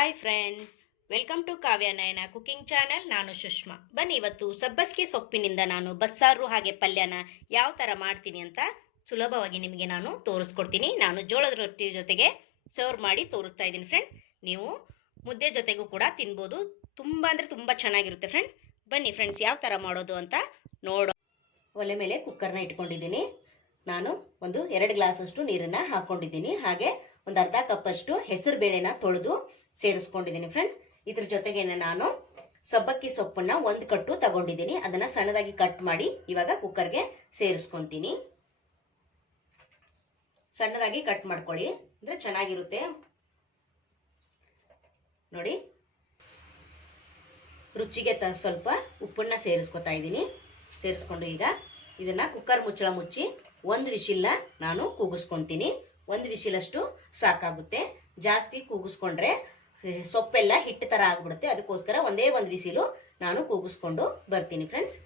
Hi friend. Welcome to Kavya Nayana cooking channel. ನಾನು ಸುಷ್ಮಾ. ಬನ್ನಿ ಇವತ್ತು ಸಬ್ಬಸ್ಗೆ ಸೊಪ್ಪಿನಿಂದ ನಾನು ಬಸ್ಸಾರು ಹಾಗೆ ಪಲ್ಯನ ಯಾವ ಥರ ಮಾಡ್ತೀನಿ ಅಂತ ಸುಲಭವಾಗಿ ನಿಮಗೆ ನಾನು ತೋರಿಸ್ಕೊಡ್ತೀನಿ. ನಾನು ಜೋಳದ ರೊಟ್ಟಿ ಜೊತೆಗೆ ಸರ್ವ್ ಮಾಡಿ ತೋರಿಸ್ತಾ ಇದ್ದೀನಿ ಫ್ರೆಂಡ್ ನೀವು ಮುದ್ದೆ ಜೊತೆಗೂ ಕೂಡ ತಿನ್ಬೋದು. ತುಂಬ ಅಂದರೆ ತುಂಬ ಚೆನ್ನಾಗಿರುತ್ತೆ ಫ್ರೆಂಡ್ ಬನ್ನಿ ಫ್ರೆಂಡ್ಸ್ ಯಾವ ಥರ ಮಾಡೋದು ಅಂತ ನೋಡೋ ಒಲೆ ಮೇಲೆ ಕುಕ್ಕರ್ನ ಇಟ್ಕೊಂಡಿದ್ದೀನಿ. ನಾನು ಒಂದು ಎರಡು ಗ್ಲಾಸಷ್ಟು ನೀರನ್ನು ಹಾಕ್ಕೊಂಡಿದ್ದೀನಿ ಹಾಗೆ ಒಂದು ಅರ್ಧ ಕಪ್ಪಷ್ಟು ಹೆಸರು ಬೇಳೆನ ತೊಳೆದು ಸೇರಿಸ್ಕೊಂಡಿದ್ದೀನಿ ಫ್ರೆಂಡ್ಸ್ ಇದ್ರ ಜೊತೆಗೆ ನಾನು ಸಬ್ಬಕ್ಕಿ ಸೊಪ್ಪನ್ನ ಒಂದು ಕಟ್ಟು ತಗೊಂಡಿದ್ದೀನಿ. ಅದನ್ನ ಸಣ್ಣದಾಗಿ ಕಟ್ ಮಾಡಿ ಇವಾಗ ಕುಕ್ಕರ್ಗೆ ಸೇರಿಸ್ಕೊಂತೀನಿ. ಸಣ್ಣದಾಗಿ ಕಟ್ ಮಾಡ್ಕೊಳ್ಳಿ. ಅಂದ್ರೆ ಚೆನ್ನಾಗಿರುತ್ತೆ. ನೋಡಿ. ರುಚಿಗೆ ತ ಸ್ವಲ್ಪ ಉಪ್ಪನ್ನ ಸೇರಿಸ್ಕೊತಾ ಇದ್ದೀನಿ. ಸೇರಿಸ್ಕೊಂಡು ಈಗ ಇದನ್ನ ಕುಕ್ಕರ್ ಮುಚ್ಚಳ ಮುಚ್ಚಿ ಒಂದು ವಿಶಿಲ್ನ ನಾನು ಕೂಗಿಸ್ಕೊಂತೀನಿ. ಒಂದು ವಿಶಿಲಷ್ಟು ಸಾಕಾಗುತ್ತೆ. ಜಾಸ್ತಿ ಕೂಗಿಸ್ಕೊಂಡ್ರೆ ಸೊಪ್ಪೆಲ್ಲ ಹಿಟ್ಟು ಥರ ಆಗ್ಬಿಡುತ್ತೆ. ಅದಕ್ಕೋಸ್ಕರ ಒಂದೇ ಒಂದು ಬಿಸಿಲು ನಾನು ಕೂಗಿಸ್ಕೊಂಡು ಬರ್ತೀನಿ ಫ್ರೆಂಡ್ಸ್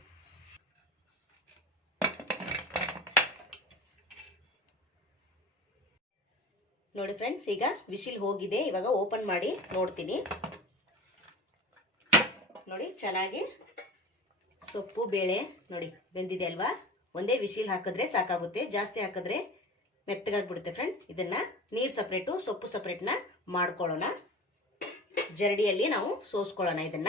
ನೋಡಿ ಫ್ರೆಂಡ್ಸ್ ಈಗ ವಿಸಿಲ್ ಹೋಗಿದೆ. ಇವಾಗ ಓಪನ್ ಮಾಡಿ ನೋಡ್ತೀನಿ. ನೋಡಿ, ಚೆನ್ನಾಗಿ ಸೊಪ್ಪು, ಬೇಳೆ, ನೋಡಿ, ಬೆಂದಿದೆ ಅಲ್ವಾ? ಒಂದೇ ವಿಶಿಲ್ ಹಾಕಿದ್ರೆ ಸಾಕಾಗುತ್ತೆ. ಜಾಸ್ತಿ ಹಾಕಿದ್ರೆ ಮೆತ್ತಗಾಗ್ಬಿಡುತ್ತೆ ಫ್ರೆಂಡ್ಸ್ ಇದನ್ನ ನೀರು ಸಪ್ರೇಟು ಸೊಪ್ಪು ಸಪ್ರೇಟ್ನ ಮಾಡ್ಕೊಳ್ಳೋಣ. ಜರಡಿಯಲ್ಲಿ ನಾವು ಸೋಸ್ಕೊಳ್ಳೋಣ ಇದನ್ನ.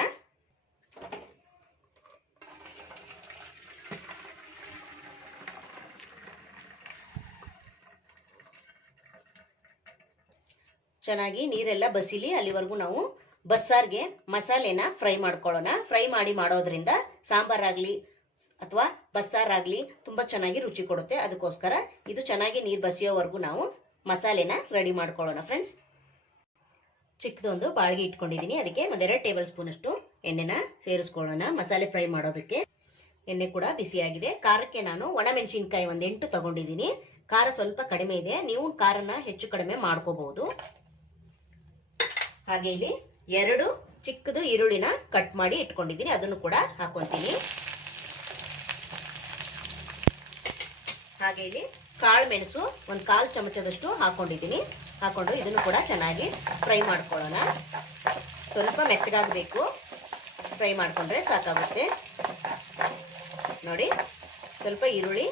ಚೆನ್ನಾಗಿ ನೀರೆಲ್ಲ ಬಸಿಲಿ, ಅಲ್ಲಿವರೆಗೂ ನಾವು ಬಸ್ಸಾರ್ಗೆ ಮಸಾಲೆನ ಫ್ರೈ ಮಾಡ್ಕೊಳ್ಳೋಣ. ಫ್ರೈ ಮಾಡಿ ಮಾಡೋದ್ರಿಂದ ಸಾಂಬಾರಾಗಲಿ ಅಥವಾ ಬಸ್ಸಾರಾಗಲಿ ತುಂಬಾ ಚೆನ್ನಾಗಿ ರುಚಿ ಕೊಡುತ್ತೆ. ಅದಕ್ಕೋಸ್ಕರ ಇದು ಚೆನ್ನಾಗಿ ನೀರು ಬಸಿಯೋವರೆಗೂ ನಾವು ಮಸಾಲೆನ ರೆಡಿ ಮಾಡ್ಕೊಳ್ಳೋಣ ಫ್ರೆಂಡ್ಸ್ ಚಿಕ್ಕದೊಂದು ಬಾಳ್ಗೆ ಇಟ್ಕೊಂಡಿದ್ದೀನಿ. ಅದಕ್ಕೆ ಒಂದೆರಡು ಟೇಬಲ್ ಸ್ಪೂನ್ ಅಷ್ಟು ಎಣ್ಣೆನ ಸೇರಿಸ್ಕೊಳ್ಳೋಣ. ಮಸಾಲೆ ಫ್ರೈ ಮಾಡೋದಕ್ಕೆ ಎಣ್ಣೆ ಕೂಡ ಬಿಸಿಯಾಗಿದೆ ಖಾರಕ್ಕೆ ನಾನು ಒಣಮೆಣಸಿನ್ಕಾಯಿ ಒಂದು ಎಂಟು ತಗೊಂಡಿದ್ದೀನಿ. ಖಾರ ಸ್ವಲ್ಪ ಕಡಿಮೆ ಇದೆ. ನೀವು ಖಾರನ ಹೆಚ್ಚು ಕಡಿಮೆ ಮಾಡ್ಕೋಬಹುದು. ಹಾಗೆ ಇಲ್ಲಿ ಎರಡು ಚಿಕ್ಕದು ಈರುಳ್ಳಿನ ಕಟ್ ಮಾಡಿ ಇಟ್ಕೊಂಡಿದ್ದೀನಿ. ಅದನ್ನು ಕೂಡ ಹಾಕೊಂತೀನಿ. ಹಾಗೆ ಇಲ್ಲಿ ಕಾಳು ಮೆಣಸು ಒಂದು ಕಾಲು ಚಮಚದಷ್ಟು ಹಾಕೊಂಡಿದ್ದೀನಿ ಹಾಕೊಂಡು ಇದನ್ನು ಕೂಡ ಚೆನ್ನಾಗಿ ಫ್ರೈ ಮಾಡ್ಕೊಳ್ಳೋಣ. ಸ್ವಲ್ಪ ಮೆತ್ತಗಾಗಬೇಕು. ಫ್ರೈ ಮಾಡಿಕೊಂಡ್ರೆ ಸಾಕಾಗುತ್ತೆ. ನೋಡಿ, ಸ್ವಲ್ಪ ಈರುಳ್ಳಿ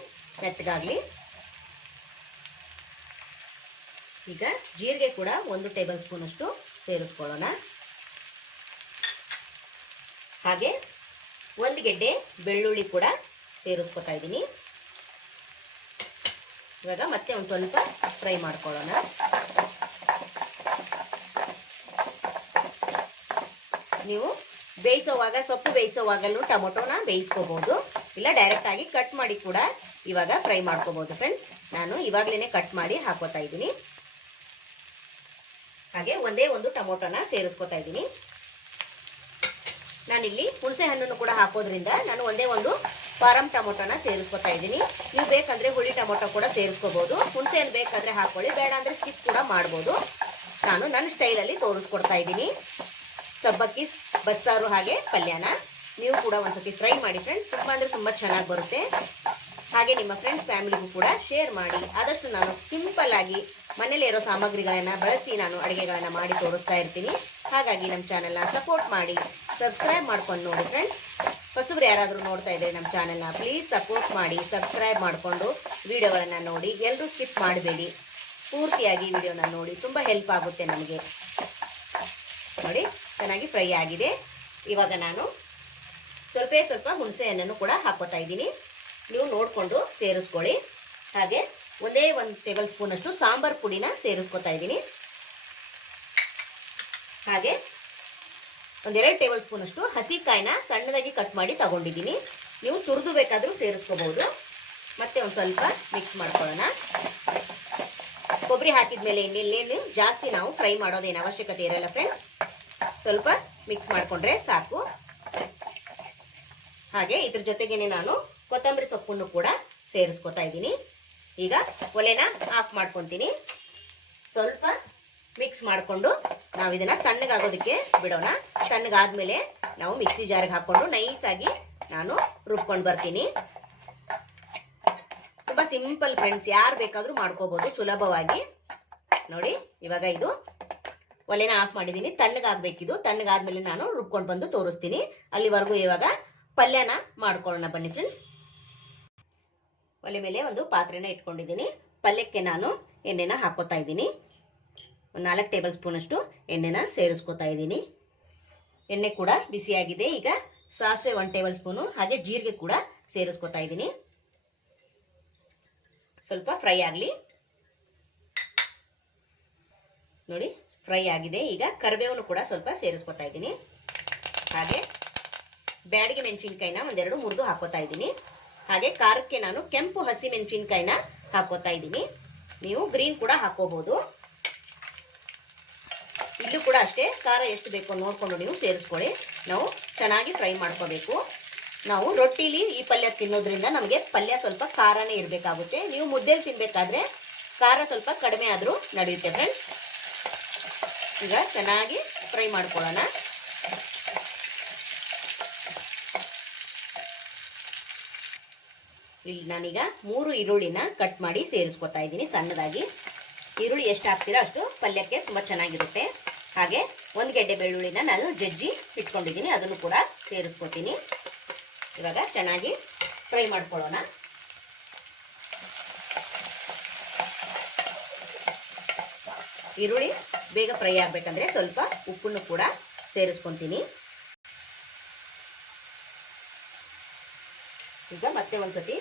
ಮೆತ್ತಗಾಗಲಿ. ಈಗ ಜೀರಿಗೆ ಕೂಡ ಒಂದು ಟೇಬಲ್ ಸ್ಪೂನ್ ಅಷ್ಟು ಸೇರಿಸ್ಕೊಳ್ಳೋಣ. ಹಾಗೆ ಒಂದು ಗೆಡ್ಡೆ ಬೆಳ್ಳುಳ್ಳಿ ಕೂಡ ಸೇರಿಸ್ಕೊತಾ ಇದ್ದೀನಿ. ಇವಾಗ ಮತ್ತೆ ಒಂದು ಸ್ವಲ್ಪ ಫ್ರೈ ಮಾಡ್ಕೊಳ್ಳೋಣ. ನೀವು ಬೇಯಿಸೋವಾಗ, ಸೊಪ್ಪು ಬೇಯಿಸೋವಾಗಲೂ ಟೊಮೊಟೊನ ಬೇಯಿಸ್ಕೋಬಹುದು ಇಲ್ಲ ಡೈರೆಕ್ಟ್ ಆಗಿ ಕಟ್ ಮಾಡಿ ಕೂಡ ಇವಾಗ ಫ್ರೈ ಮಾಡ್ಕೋಬಹುದು ಫ್ರೆಂಡ್ಸ್ ನಾನು ಇವಾಗಲೇ ಕಟ್ ಮಾಡಿ ಹಾಕೋತಾ ಇದ್ದೀನಿ. ಹಾಗೆ ಒಂದೇ ಒಂದು ಟೊಮೊಟೊನ ಸೇರಿಸ್ಕೊತಾ ಇದ್ದೀನಿ. ನಾನಿಲ್ಲಿ ಹುಣಸೆ ಹಣ್ಣನ್ನು ಕೂಡ ಹಾಕೋದ್ರಿಂದ ನಾನು ಒಂದೇ ಒಂದು ಫಾರಂ ಟೊಮೊಟೊನ ಸೇರಿಸ್ಕೊತಾ ಇದ್ದೀನಿ. ನೀವು ಬೇಕಂದ್ರೆ ಹುಳಿ ಟೊಮೊಟೊ ಕೂಡ ಸೇರಿಸ್ಕೋಬಹುದು ಹುಣಸೆ ಹಣ್ಣು ಬೇಕಾದ್ರೆ ಹಾಕೊಳ್ಳಿ, ಬೇಡ ಅಂದ್ರೆ ಸ್ಕಿಪ್ ಕೂಡ ಮಾಡ್ಬೋದು. ನಾನು ನನ್ನ ಸ್ಟೈಲಲ್ಲಿ ತೋರಿಸ್ಕೊಡ್ತಾ ಇದ್ದೀನಿ. ಸಬ್ಬಕ್ಕಿ, ಬಸ್ಸಾರು ಹಾಗೆ ಪಲ್ಯನ. ನೀವು ಕೂಡ ಒಂದ್ಸತಿ ಫ್ರೈ ಮಾಡಿ ಫ್ರೆಂಡ್ಸ್ ತುಂಬಾ ಅಂದ್ರೆ ತುಂಬ ಚೆನ್ನಾಗಿ ಬರುತ್ತೆ. ಹಾಗೆ ನಿಮ್ಮ ಫ್ರೆಂಡ್ಸ್ ಫ್ಯಾಮಿಲಿಗೂ ಕೂಡ ಶೇರ್ ಮಾಡಿ. ಆದಷ್ಟು ನಾನು ಸಿಂಪಲ್ ಆಗಿ ಮನೇಲಿ ಇರೋ ಸಾಮಗ್ರಿಗಳನ್ನ ಬಳಸಿ ನಾನು ಅಡುಗೆಗಳನ್ನ ಮಾಡಿ ತೋರಿಸ್ತಾ ಇರ್ತೀನಿ. ಹಾಗಾಗಿ ನಮ್ಮ ಚಾನೆಲ್ನ ಸಪೋರ್ಟ್ ಮಾಡಿ. ಸಬ್ಸ್ಕ್ರೈಬ್ ಮಾಡ್ಕೊಂಡು ನೋಡಿ ಫ್ರೆಂಡ್ಸ್ ಹೊಸಬ್ರು ಯಾರಾದರೂ ನೋಡ್ತಾ ಇದ್ದರೆ ನಮ್ಮ ಚಾನೆಲ್ನ ಪ್ಲೀಸ್ ಸಪೋರ್ಟ್ ಮಾಡಿ. ಸಬ್ಸ್ಕ್ರೈಬ್ ಮಾಡಿಕೊಂಡು ವಿಡಿಯೋಗಳನ್ನು ನೋಡಿ. ಎಲ್ಲರೂ ಸ್ಕಿಪ್ ಮಾಡಬೇಡಿ. ಪೂರ್ತಿಯಾಗಿ ವಿಡಿಯೋನ ನೋಡಿ. ತುಂಬ ಹೆಲ್ಪ್ ಆಗುತ್ತೆ ನಮಗೆ. ನೋಡಿ, ಚೆನ್ನಾಗಿ ಫ್ರೈ ಆಗಿದೆ. ಇವಾಗ ನಾನು ಸ್ವಲ್ಪ ಸ್ವಲ್ಪ ಹುಣಸೆ ಹಣ್ಣನ್ನು ಕೂಡ ಹಾಕೋತಾ ಇದ್ದೀನಿ. ನೀವು ನೋಡಿಕೊಂಡು ಸೇರಿಸ್ಕೊಳ್ಳಿ. ಹಾಗೆ ಒಂದೇ ಒಂದು ಟೇಬಲ್ ಸ್ಪೂನಷ್ಟು ಸಾಂಬಾರು ಪುಡಿನ ಸೇರಿಸ್ಕೊತಾ ಇದ್ದೀನಿ. ಹಾಗೆ ಒಂದೆರಡು ಟೇಬಲ್ ಸ್ಪೂನಷ್ಟು ಹಸಿಕಾಯಿನ ಸಣ್ಣದಾಗಿ ಕಟ್ ಮಾಡಿ ತಗೊಂಡಿದ್ದೀನಿ. ನೀವು ತುರಿದು ಬೇಕಾದರೂ ಸೇರಿಸ್ಕೋಬಹುದು. ಮತ್ತೆ ಒಂದು ಸ್ವಲ್ಪ ಮಿಕ್ಸ್ ಮಾಡ್ಕೊಳ್ಳೋಣ. ಕೊಬ್ಬರಿ ಹಾಕಿದ್ಮೇಲೆ ಇನ್ನೆಲ್ಲೇನು ಜಾಸ್ತಿ ನಾವು ಫ್ರೈ ಮಾಡೋದೇನು ಅವಶ್ಯಕತೆ ಇರಲ್ಲ ಫ್ರೆಂಡ್ಸ್ ಸ್ವಲ್ಪ ಮಿಕ್ಸ್ ಮಾಡಿಕೊಂಡ್ರೆ ಸಾಕು. ಹಾಗೆ ಇದ್ರ ಜೊತೆಗೇನೆ ನಾನು ಕೊತ್ತಂಬರಿ ಸೊಪ್ಪನ್ನು ಕೂಡ ಸೇರಿಸ್ಕೊತಾ ಇದ್ದೀನಿ. ಈಗ ಒಲೆನ ಆಫ್ ಮಾಡ್ಕೊತೀನಿ. ಸ್ವಲ್ಪ ಮಿಕ್ಸ್ ಮಾಡಿಕೊಂಡು ನಾವು ಇದನ್ನ ತಣ್ಣಗಾಗೋದಕ್ಕೆ ಬಿಡೋಣ. ತಣ್ಣಗಾದ್ಮೇಲೆ ನಾವು ಮಿಕ್ಸಿ ಜಾರಿಗೆ ಹಾಕೊಂಡು ನೈಸಾಗಿ ನಾನು ರುಬ್ಕೊಂಡು ಬರ್ತೀನಿ. ತುಂಬಾ ಸಿಂಪಲ್ ಫ್ರೆಂಡ್ಸ್, ಯಾರು ಬೇಕಾದರೂ ಮಾಡ್ಕೋಬಹುದು ಸುಲಭವಾಗಿ. ನೋಡಿ, ಇವಾಗ ಇದು ಒಲೆನ ಆಫ್ ಮಾಡಿದ್ದೀನಿ. ತಣ್ಣಗಾಗಬೇಕಿದು. ತಣ್ಣಗಾದ್ಮೇಲೆ ನಾನು ರುಬ್ಕೊಂಡು ಬಂದು ತೋರಿಸ್ತೀನಿ. ಅಲ್ಲಿವರೆಗೂ ಇವಾಗ ಪಲ್ಯನ ಮಾಡ್ಕೊಳ್ಳೋಣ ಬನ್ನಿ ಫ್ರೆಂಡ್ಸ್ ಒಲೆ ಮೇಲೆ ಒಂದು ಪಾತ್ರೆನ ಇಟ್ಕೊಂಡಿದ್ದೀನಿ. ಪಲ್ಯಕ್ಕೆ ನಾನು ಎಣ್ಣೆನ ಹಾಕೋತಾ ಇದ್ದೀನಿ. ಒಂದು ನಾಲ್ಕು ಟೇಬಲ್ ಸ್ಪೂನಷ್ಟು ಎಣ್ಣೆನ ಸೇರಿಸ್ಕೊತಾ ಇದ್ದೀನಿ. ಎಣ್ಣೆ ಕೂಡ ಬಿಸಿಯಾಗಿದೆ. ಈಗ ಸಾಸಿವೆ ಒನ್ ಟೇಬಲ್ ಸ್ಪೂನು, ಹಾಗೆ ಜೀರಿಗೆ ಕೂಡ ಸೇರಿಸ್ಕೊತಾ ಇದ್ದೀನಿ. ಸ್ವಲ್ಪ ಫ್ರೈ ಆಗಲಿ. ನೋಡಿ, ಫ್ರೈ ಆಗಿದೆ. ಈಗ ಕರಿಬೇವನ್ನು ಕೂಡ ಸ್ವಲ್ಪ ಸೇರಿಸ್ಕೊತಾ ಇದ್ದೀನಿ. ಹಾಗೆ ಬ್ಯಾಡಿಗೆ ಮೆಣಸಿನ್ಕಾಯಿನ ಒಂದೆರಡು ಮುರಿದು ಹಾಕೋತಾ ಇದ್ದೀನಿ. ಹಾಗೆ ಖಾರಕ್ಕೆ ನಾನು ಕೆಂಪು ಹಸಿ ಮೆಣಸಿನಕಾಯಿನ ಹಾಕೋತಾ ಇದ್ದೀನಿ. ನೀವು ಗ್ರೀನ್ ಕೂಡ ಹಾಕೋಬಹುದು ಇಲ್ಲೂ ಕೂಡ ಅಷ್ಟೇ ಖಾರ ಎಷ್ಟು ಬೇಕೋ ನೋಡಿಕೊಂಡು ನೀವು ಸೇರಿಸ್ಕೊಳ್ಳಿ. ನಾವು ಚೆನ್ನಾಗಿ ಫ್ರೈ ಮಾಡ್ಕೋಬೇಕು. ನಾವು ರೊಟ್ಟಿಲಿ ಈ ಪಲ್ಯ ತಿನ್ನೋದ್ರಿಂದ ನಮಗೆ ಪಲ್ಯ ಸ್ವಲ್ಪ ಖಾರನೇ ಇರಬೇಕಾಗುತ್ತೆ. ನೀವು ಮುದ್ದೆಲಿ ತಿನ್ಬೇಕಾದ್ರೆ ಖಾರ ಸ್ವಲ್ಪ ಕಡಿಮೆ ಆದರೂ ನಡೆಯುತ್ತೆ ಫ್ರೆಂಡ್ಸ್ ಈಗ ಚೆನ್ನಾಗಿ ಫ್ರೈ ಮಾಡ್ಕೊಳ್ಳೋಣ. ಇಲ್ಲಿ ನಾನೀಗ ಮೂರು ಈರುಳ್ಳಿನ ಕಟ್ ಮಾಡಿ ಸೇರಿಸ್ಕೊತಾ ಇದ್ದೀನಿ. ಸಣ್ಣದಾಗಿ. ಈರುಳ್ಳಿ ಎಷ್ಟು ಹಾಕ್ತೀರೋ ಅಷ್ಟು ಪಲ್ಯಕ್ಕೆ ತುಂಬ ಚೆನ್ನಾಗಿರುತ್ತೆ. ಹಾಗೆ ಒಂದು ಗೆಡ್ಡೆ ಬೆಳ್ಳುಳ್ಳಿನ ನಾನು ಜಜ್ಜಿ ಇಟ್ಕೊಂಡಿದ್ದೀನಿ. ಅದನ್ನು ಕೂಡ ಸೇರಿಸ್ಕೊತೀನಿ. ಇವಾಗ ಚೆನ್ನಾಗಿ ಫ್ರೈ ಮಾಡ್ಕೊಳ್ಳೋಣ. ಈರುಳ್ಳಿ ಬೇಗ ಫ್ರೈ ಆಗಬೇಕಂದ್ರೆ ಸ್ವಲ್ಪ ಉಪ್ಪನ್ನು ಕೂಡ ಸೇರಿಸ್ಕೊತೀನಿ. ಈಗ ಮತ್ತೆ ಒಂದ್ಸತಿ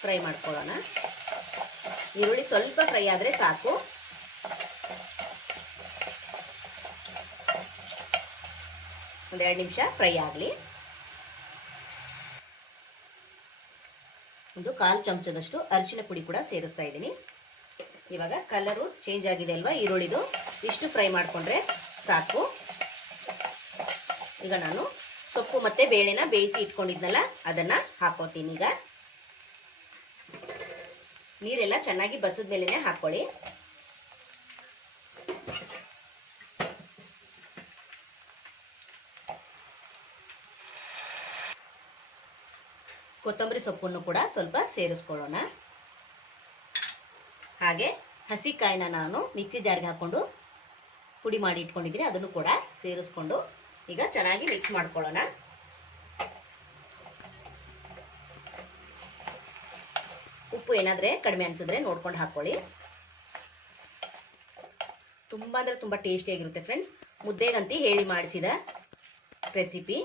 ಫ್ರೈ ಮಾಡ್ಕೊಳ್ಳೋಣ. ಈರುಳ್ಳಿ ಸ್ವಲ್ಪ ಫ್ರೈ ಆದರೆ ಸಾಕು. ಒಂದೆರಡು ನಿಮಿಷ ಫ್ರೈ ಆಗಲಿ. ಒಂದು ಕಾಲು ಚಮಚದಷ್ಟು ಅರಿಶಿನ ಪುಡಿ ಕೂಡ ಸೇರಿಸ್ತಾ ಇದ್ದೀನಿ. ಇವಾಗ ಕಲರು ಚೇಂಜ್ ಆಗಿದೆ ಅಲ್ವಾ ಈರುಳ್ಳಿದು? ಇಷ್ಟು ಫ್ರೈ ಮಾಡಿಕೊಂಡ್ರೆ ಸಾಕು. ಈಗ ನಾನು ಸೊಪ್ಪು ಮತ್ತೆ ಬೇಳೆನ ಬೇಯಿಸಿ ಇಟ್ಕೊಂಡಿದ್ನಲ್ಲ, ಅದನ್ನ ಹಾಕೋತೀನಿ ಈಗ. ನೀರೆಲ್ಲ ಚೆನ್ನಾಗಿ ಬಸದ ಮೇಲೆನೆ ಹಾಕೊಳ್ಳಿ. ಕೊತ್ತಂಬರಿ ಸೊಪ್ಪನ್ನು ಕೂಡ ಸ್ವಲ್ಪ ಸೇರಿಸ್ಕೊಳ್ಳೋಣ. ಹಾಗೆ ಹಸಿ ಕಾಯಿನ ನಾನು ಮಿಕ್ಸಿ ಜಾರ್ಗೆ ಹಾಕೊಂಡು ಪುಡಿ ಮಾಡಿ ಇಟ್ಕೊಂಡಿದ್ದೀನಿ, ಅದನ್ನು ಕೂಡ ಸೇರಿಸ್ಕೊಂಡು ಈಗ ಚೆನ್ನಾಗಿ ಮಿಕ್ಸ್ ಮಾಡ್ಕೊಳ್ಳೋಣ. ಉಪ್ಪು ಏನಾದರೆ ಕಡಿಮೆ ಅನ್ಸಿದ್ರೆ ನೋಡ್ಕೊಂಡು ಹಾಕೊಳ್ಳಿ ತುಂಬ ಅಂದರೆ ತುಂಬ ಟೇಸ್ಟಿಯಾಗಿರುತ್ತೆ ಫ್ರೆಂಡ್ಸ್ ಮುದ್ದೆಗಂತಿ ಹೇಳಿ ಮಾಡಿಸಿದ ರೆಸಿಪಿ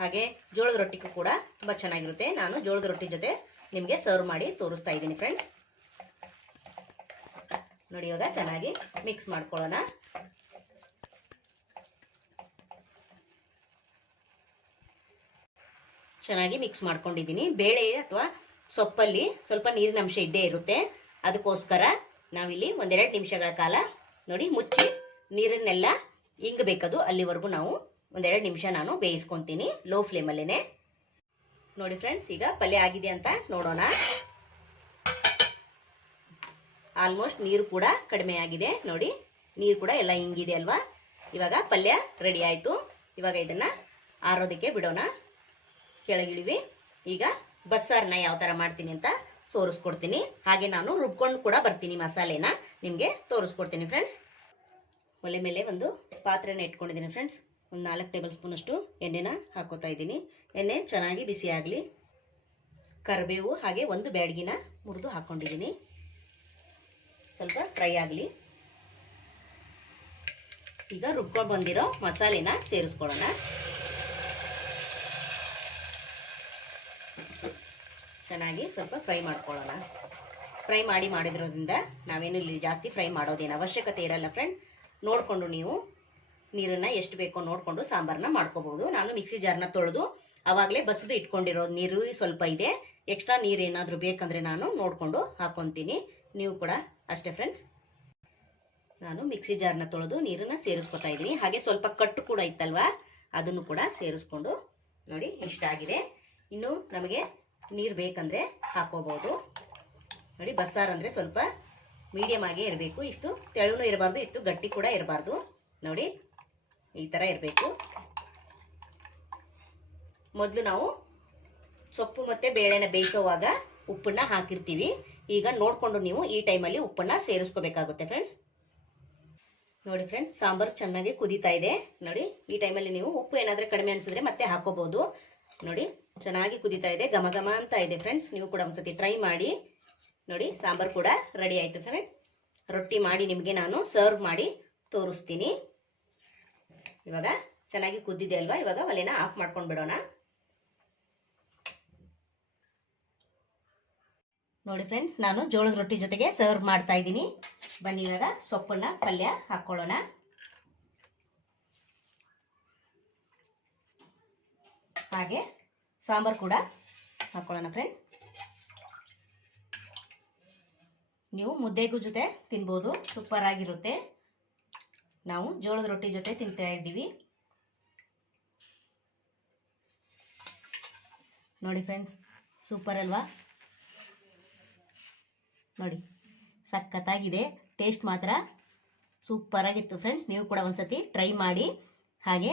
ಹಾಗೆ ಜೋಳದ ರೊಟ್ಟಿಗೂ ಕೂಡ ತುಂಬ ಚೆನ್ನಾಗಿರುತ್ತೆ. ನಾನು ಜೋಳದ ರೊಟ್ಟಿ ಜೊತೆ ನಿಮಗೆ ಸರ್ವ್ ಮಾಡಿ ತೋರಿಸ್ತಾ ಇದ್ದೀನಿ ಫ್ರೆಂಡ್ಸ್ ನೋಡಿ ಇವಾಗ ಚೆನ್ನಾಗಿ ಮಿಕ್ಸ್ ಮಾಡ್ಕೊಳ್ಳೋಣ. ಚೆನ್ನಾಗಿ ಮಿಕ್ಸ್ ಮಾಡ್ಕೊಂಡಿದ್ದೀನಿ. ಬೇಳೆ ಅಥವಾ ಸೊಪ್ಪಲ್ಲಿ ಸ್ವಲ್ಪ ನೀರಿನ ಅಂಶ ಇದ್ದೇ ಇರುತ್ತೆ. ಅದಕ್ಕೋಸ್ಕರ ನಾವಿಲ್ಲಿ ಒಂದೆರಡು ನಿಮಿಷಗಳ ಕಾಲ ನೋಡಿ ಮುಚ್ಚಿ ನೀರನ್ನೆಲ್ಲ ಇಂಗಬೇಕದು. ಅಲ್ಲಿವರೆಗೂ ನಾವು ಒಂದೆರಡು ನಿಮಿಷ ನಾನು ಬೇಯಿಸ್ಕೊತೀನಿ ಲೋ ಫ್ಲೇಮಲ್ಲೇ ನೋಡಿ ಫ್ರೆಂಡ್ಸ್ ಈಗ ಪಲ್ಯ ಆಗಿದೆ ಅಂತ ನೋಡೋಣ. ಆಲ್ಮೋಸ್ಟ್ ನೀರು ಕೂಡ ಕಡಿಮೆ ಆಗಿದೆ. ನೋಡಿ, ನೀರು ಕೂಡ ಎಲ್ಲ ಹಿಂಗಿದೆ ಅಲ್ವಾ? ಇವಾಗ ಪಲ್ಯ ರೆಡಿ ಆಯಿತು. ಇವಾಗ ಇದನ್ನ ಆರೋದಕ್ಕೆ ಬಿಡೋಣ. ಕೆಳಗಿಳಿವಿ. ಈಗ ಬಸ್ಸಾರನ್ನ ಯಾವ ಥರ ಮಾಡ್ತೀನಿ ಅಂತ ತೋರಿಸ್ಕೊಡ್ತೀನಿ. ಹಾಗೆ ನಾನು ರುಬ್ಕೊಂಡು ಕೂಡ ಬರ್ತೀನಿ ಮಸಾಲೆನ. ನಿಮಗೆ ತೋರಿಸ್ಕೊಡ್ತೀನಿ ಫ್ರೆಂಡ್ಸ್ ಒಲೆ ಮೇಲೆ ಒಂದು ಪಾತ್ರೆನ ಇಟ್ಕೊಂಡಿದ್ದೀನಿ ಫ್ರೆಂಡ್ಸ್ ಒಂದು ನಾಲ್ಕು ಟೇಬಲ್ ಸ್ಪೂನಷ್ಟು ಎಣ್ಣೆನ ಹಾಕೋತಾ ಇದ್ದೀನಿ. ಎಣ್ಣೆ ಚೆನ್ನಾಗಿ ಬಿಸಿ ಆಗಲಿ. ಕರಿಬೇವು ಹಾಗೆ ಒಂದು ಬ್ಯಾಡ್ಗಿನ ಮುರಿದು ಹಾಕ್ಕೊಂಡಿದ್ದೀನಿ ಸ್ವಲ್ಪ ಫ್ರೈ ಆಗಲಿ. ಈಗ ರುಬ್ಕೊಂಡು ಬಂದಿರೋ ಮಸಾಲೆನ ಸೇರಿಸ್ಕೊಳ್ಳೋಣ. ಚೆನ್ನಾಗಿ ಸ್ವಲ್ಪ ಫ್ರೈ ಮಾಡ್ಕೊಳ್ಳೋಣ. ಫ್ರೈ ಮಾಡಿ ಮಾಡಿದ್ರೋದ್ರಿಂದ ನಾವೇನು ಇಲ್ಲಿ ಜಾಸ್ತಿ ಫ್ರೈ ಮಾಡೋದೇನು ಅವಶ್ಯಕತೆ ಇರಲ್ಲ ಫ್ರೆಂಡ್ ನೋಡಿಕೊಂಡು ನೀವು ನೀರನ್ನು ಎಷ್ಟು ಬೇಕೋ ನೋಡಿಕೊಂಡು ಸಾಂಬಾರನ್ನ ಮಾಡ್ಕೋಬಹುದು ನಾನು ಮಿಕ್ಸಿ ಜಾರ್ನ ತೊಳೆದು ಅವಾಗಲೇ ಬಸಿದು ಇಟ್ಕೊಂಡಿರೋ ನೀರು ಸ್ವಲ್ಪ ಇದೆ. ಎಕ್ಸ್ಟ್ರಾ ನೀರು ಏನಾದರೂ ಬೇಕಂದರೆ ನಾನು ನೋಡಿಕೊಂಡು ಹಾಕೊತೀನಿ. ನೀವು ಕೂಡ ಅಷ್ಟೇ ಫ್ರೆಂಡ್ಸ್ ನಾನು ಮಿಕ್ಸಿ ಜಾರ್ನ ತೊಳೆದು ನೀರನ್ನು ಸೇರಿಸ್ಕೊತಾ ಇದ್ದೀನಿ. ಹಾಗೆ ಸ್ವಲ್ಪ ಕಟ್ಟು ಕೂಡ ಇತ್ತಲ್ವಾ? ಅದನ್ನು ಕೂಡ ಸೇರಿಸ್ಕೊಂಡು ನೋಡಿ ಇಷ್ಟ ಆಗಿದೆ ಇನ್ನು ನಮಗೆ ನೀರು ಬೇಕಂದರೆ ಹಾಕೋಬಹುದು. ನೋಡಿ, ಬಸ್ಸಾರು ಅಂದರೆ ಸ್ವಲ್ಪ ಮೀಡಿಯಮ್ ಆಗೇ ಇರಬೇಕು. ಇಷ್ಟು ತೆಳುನೂ ಇರಬಾರ್ದು, ಇಷ್ಟು ಗಟ್ಟಿ ಕೂಡ ಇರಬಾರ್ದು. ನೋಡಿ, ಈ ಥರ ಇರಬೇಕು. ಮೊದಲು ನಾವು ಸೊಪ್ಪು ಮತ್ತು ಬೇಳೆನ ಬೇಯಿಸೋವಾಗ ಉಪ್ಪನ್ನ ಹಾಕಿರ್ತೀವಿ. ಈಗ ನೋಡಿಕೊಂಡು ನೀವು ಈ ಟೈಮಲ್ಲಿ ಉಪ್ಪನ್ನ ಸೇರಿಸ್ಕೋಬೇಕಾಗುತ್ತೆ ಫ್ರೆಂಡ್ಸ್ ನೋಡಿ ಫ್ರೆಂಡ್ಸ್ ಸಾಂಬಾರು ಚೆನ್ನಾಗಿ ಕುದೀತಾ ಇದೆ. ನೋಡಿ, ಈ ಟೈಮಲ್ಲಿ ನೀವು ಉಪ್ಪು ಏನಾದರೂ ಕಡಿಮೆ ಅನಿಸಿದ್ರೆ ಮತ್ತೆ ಹಾಕೋಬಹುದು. ನೋಡಿ ಚೆನ್ನಾಗಿ ಕುದೀತಾ ಇದೆ, ಘಮ ಘಮ ಅಂತ ಇದೆ ಫ್ರೆಂಡ್ಸ್ ನೀವು ಕೂಡ ಒಂದ್ಸತಿ ಟ್ರೈ ಮಾಡಿ. ನೋಡಿ, ಸಾಂಬಾರ್ ಕೂಡ ರೆಡಿ ಆಯ್ತು ಫ್ರೆಂಡ್ ರೊಟ್ಟಿ ಮಾಡಿ ನಿಮಗೆ ನಾನು ಸರ್ವ್ ಮಾಡಿ ತೋರಿಸ್ತೀನಿ. ಇವಾಗ ಚೆನ್ನಾಗಿ ಕುದ್ದಿದೆ ಅಲ್ವಾ? ಇವಾಗ ಒಲೆನ ಆಫ್ ಮಾಡ್ಕೊಂಡ್ ಬಿಡೋಣ. ನೋಡಿ ಫ್ರೆಂಡ್ಸ್ ನಾನು ಜೋಳದ ರೊಟ್ಟಿ ಜೊತೆಗೆ ಸರ್ವ್ ಮಾಡ್ತಾ ಇದ್ದೀನಿ. ಬನ್ನಿ ಇವಾಗ ಸೊಪ್ಪನ್ನ, ಪಲ್ಯ ಹಾಕೊಳ್ಳೋಣ ಹಾಗೆ. ಸಾಂಬಾರು ಕೂಡ ಹಾಕೊಳ್ಳೋಣ ಫ್ರೆಂಡ್ ನೀವು ಮುದ್ದೆಗೂ ಜೊತೆ ತಿನ್ಬೋದು ಸೂಪರ್ ಆಗಿರುತ್ತೆ. ನಾವು ಜೋಳದ ರೊಟ್ಟಿ ಜೊತೆ ತಿಂತಾ ಇದ್ದೀವಿ. ನೋಡಿ ಫ್ರೆಂಡ್ಸ್ ಸೂಪರ್ ಅಲ್ವಾ? ನೋಡಿ, ಸಖತ್ತಾಗಿದೆ. ಟೇಸ್ಟ್ ಮಾತ್ರ ಸೂಪರ್ ಆಗಿತ್ತು ಫ್ರೆಂಡ್ಸ್ ನೀವು ಕೂಡ ಒಂದ್ಸತಿ ಟ್ರೈ ಮಾಡಿ. ಹಾಗೆ